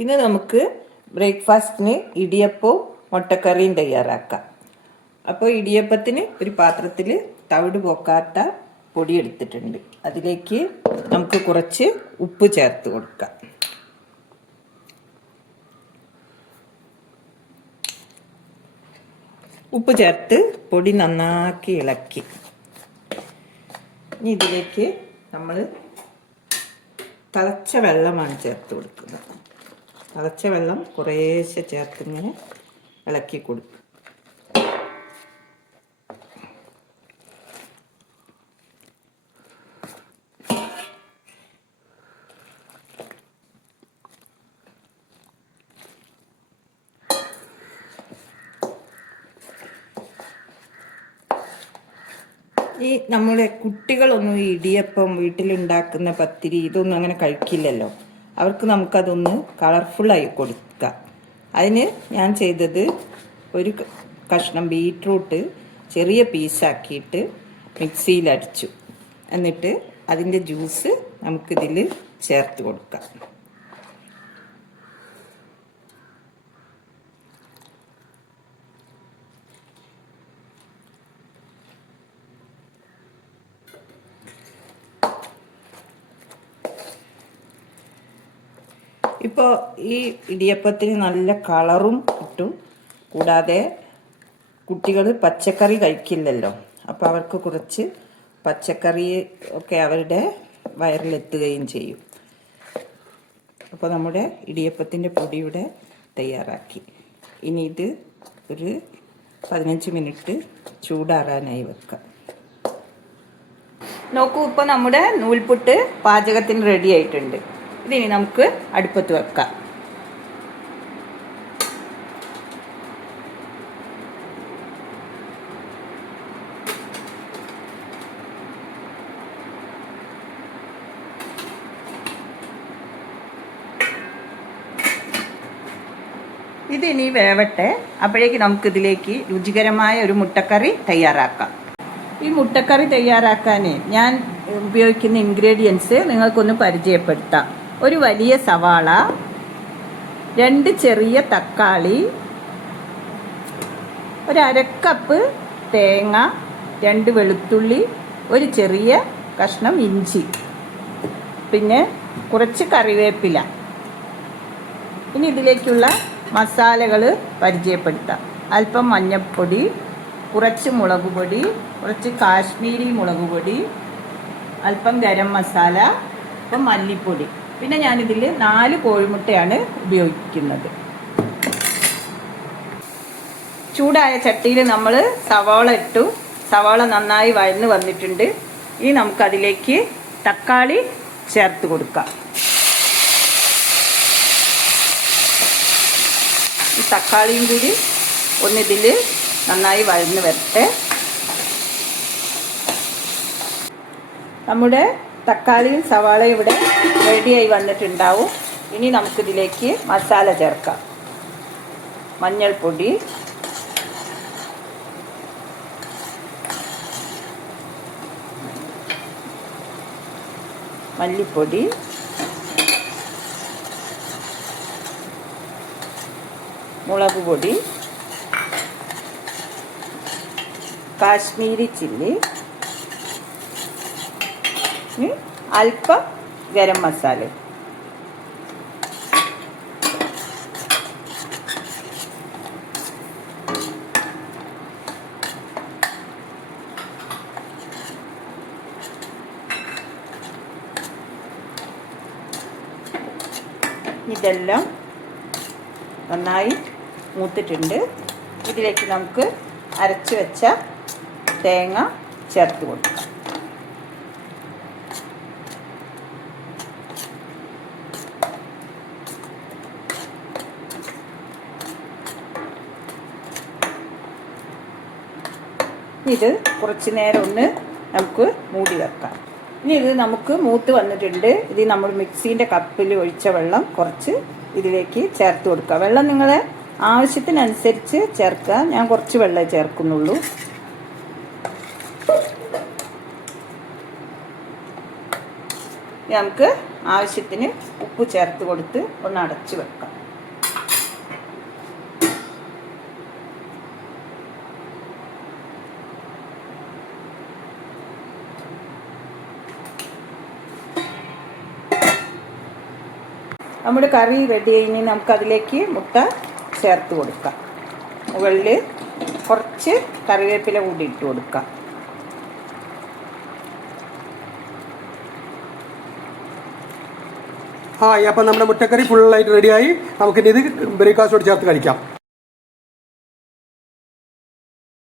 ഇന്ന് നമുക്ക് ബ്രേക്ക്ഫാസ്റ്റിന് ഇടിയപ്പവും മുട്ടക്കറിയും തയ്യാറാക്കാം. അപ്പോൾ ഇടിയപ്പത്തിന് ഒരു പാത്രത്തിൽ തവിട് പോക്കാത്ത പൊടി എടുത്തിട്ടുണ്ട്. അതിലേക്ക് നമുക്ക് കുറച്ച് ഉപ്പ് ചേർത്ത് കൊടുക്കാം. ഉപ്പ് ചേർത്ത് പൊടി നന്നാക്കി ഇളക്കി. ഇനി ഇതിലേക്ക് നമ്മൾ തിളച്ച വെള്ളമാണ് ചേർത്ത് കൊടുക്കുന്നത്. തിളച്ച വെള്ളം കുറേശ്ശെ ചേർത്ത് ഇങ്ങനെ ഇളക്കി കൊടുക്കും. ഈ നമ്മുടെ കുട്ടികളൊന്നും ഈ ഇടിയപ്പം വീട്ടിലുണ്ടാക്കുന്ന പത്തിരി ഇതൊന്നും അങ്ങനെ കഴിക്കില്ലല്ലോ. അവർക്ക് നമുക്കതൊന്ന് കളർഫുള്ളായി കൊടുക്കാം. അതിന് ഞാൻ ചെയ്തത് ഒരു കഷ്ണം ബീറ്റ്റൂട്ട് ചെറിയ പീസാക്കിയിട്ട് മിക്സിയിലടിച്ചു. എന്നിട്ട് അതിൻ്റെ ജ്യൂസ് നമുക്കിതിൽ ചേർത്ത് കൊടുക്കാം. ഇപ്പോൾ ഈ ഇടിയപ്പത്തിന് നല്ല കളറും കിട്ടും. കൂടാതെ കുട്ടികൾ പച്ചക്കറി കഴിക്കില്ലല്ലോ. അപ്പോൾ അവർക്ക് കുറച്ച് പച്ചക്കറി ഒക്കെ അവരുടെ വയറിലെത്തുകയും ചെയ്യും. അപ്പോൾ നമ്മുടെ ഇടിയപ്പത്തിൻ്റെ പൊടി ഇവിടെ തയ്യാറാക്കി. ഇനി ഇത് ഒരു 15 മിനിറ്റ് ചൂടാറാനായി വെക്കാം. നോക്കൂ, ഇപ്പോൾ നമ്മുടെ നൂൽപുട്ട് പാചകത്തിന് റെഡി ആയിട്ടുണ്ട്. ഇതിനി നമുക്ക് അടുപ്പത്ത് വെക്കാം. ഇതിനി വേവട്ടെ. അപ്പോഴേക്ക് നമുക്കിതിലേക്ക് രുചികരമായ ഒരു മുട്ടക്കറി തയ്യാറാക്കാം. ഈ മുട്ടക്കറി തയ്യാറാക്കാൻ ഞാൻ ഉപയോഗിക്കുന്ന ഇൻഗ്രീഡിയൻസ് നിങ്ങൾക്കൊന്ന് പരിചയപ്പെടുത്താം. ഒരു വലിയ സവാള, 2 ചെറിയ തക്കാളി, ഒരു അരക്കപ്പ് തേങ്ങ, 2 വെളുത്തുള്ളി, ഒരു ചെറിയ കഷ്ണം ഇഞ്ചി, പിന്നെ കുറച്ച് കറിവേപ്പില. ഇനി ഇതിലേക്കുള്ള മസാലകൾ പരിചയപ്പെടുത്താം. അല്പം മഞ്ഞൾപ്പൊടി, കുറച്ച് മുളക് പൊടി, കുറച്ച് കാശ്മീരി മുളക് പൊടി, അല്പം ഗരം മസാല, അല്പം മല്ലിപ്പൊടി. പിന്നെ ഞാനിതിൽ 4 കോഴിമുട്ടയാണ് ഉപയോഗിക്കുന്നത്. ചൂടായ ചട്ടിയിൽ നമ്മൾ സവാള ഇട്ടു. സവാള നന്നായി വഴന്ന് വന്നിട്ടുണ്ട്. ഇനി നമുക്കതിലേക്ക് തക്കാളി ചേർത്ത് കൊടുക്കാം. ഈ തക്കാളിയും കൂടി ഒന്നിതിൽ നന്നായി വഴന്ന് വരട്ടെ. നമ്മുടെ തക്കാളിയും സവാളയും ഇവിടെ റെഡിയായി വന്നിട്ടുണ്ടാവും. ഇനി നമുക്കിതിലേക്ക് മസാല ചേർക്കാം. മഞ്ഞൾപ്പൊടി, മല്ലിപ്പൊടി, മുളക് പൊടി, കാശ്മീരി ചില്ലി, അല്പം ഗരം മസാല. ഇതെല്ലാം നന്നായി മൂത്തിട്ടുണ്ട്. ഇതിലേക്ക് നമുക്ക് അരച്ചു വെച്ച തേങ്ങ ചേർത്ത് കൊടുക്കാം. ഇത് കുറച്ച് നേരം ഒന്ന് നമുക്ക് മൂടി വെക്കാം. ഇനി ഇത് നമുക്ക് മൂത്ത് വന്നിട്ടുണ്ട്. ഇത് നമ്മൾ മിക്സീൻ്റെ കപ്പിൽ ഒഴിച്ച വെള്ളം കുറച്ച് ഇതിലേക്ക് ചേർത്ത് കൊടുക്കുക. വെള്ളം നിങ്ങളെ ആവശ്യത്തിനനുസരിച്ച് ചേർക്കുക. ഞാൻ കുറച്ച് വെള്ളം ചേർക്കുന്നുള്ളൂ. നമുക്ക് ആവശ്യത്തിന് ഉപ്പ് ചേർത്ത് കൊടുത്ത് ഒന്ന് അടച്ച് വെക്കാം. നമ്മുടെ കറി റെഡി കഴിഞ്ഞ് നമുക്കതിലേക്ക് മുട്ട ചേർത്ത് കൊടുക്കാം. മുകളിൽ കുറച്ച് കറിവേപ്പില കൂടി ഇട്ട് കൊടുക്കാം. അപ്പം നമ്മുടെ മുട്ടക്കറി ഫുള്ളായിട്ട് റെഡിയായി. നമുക്കിനി ഇത് ബ്രേക്ക്ഫാസ്റ്റോട് ചേർത്ത് കഴിക്കാം.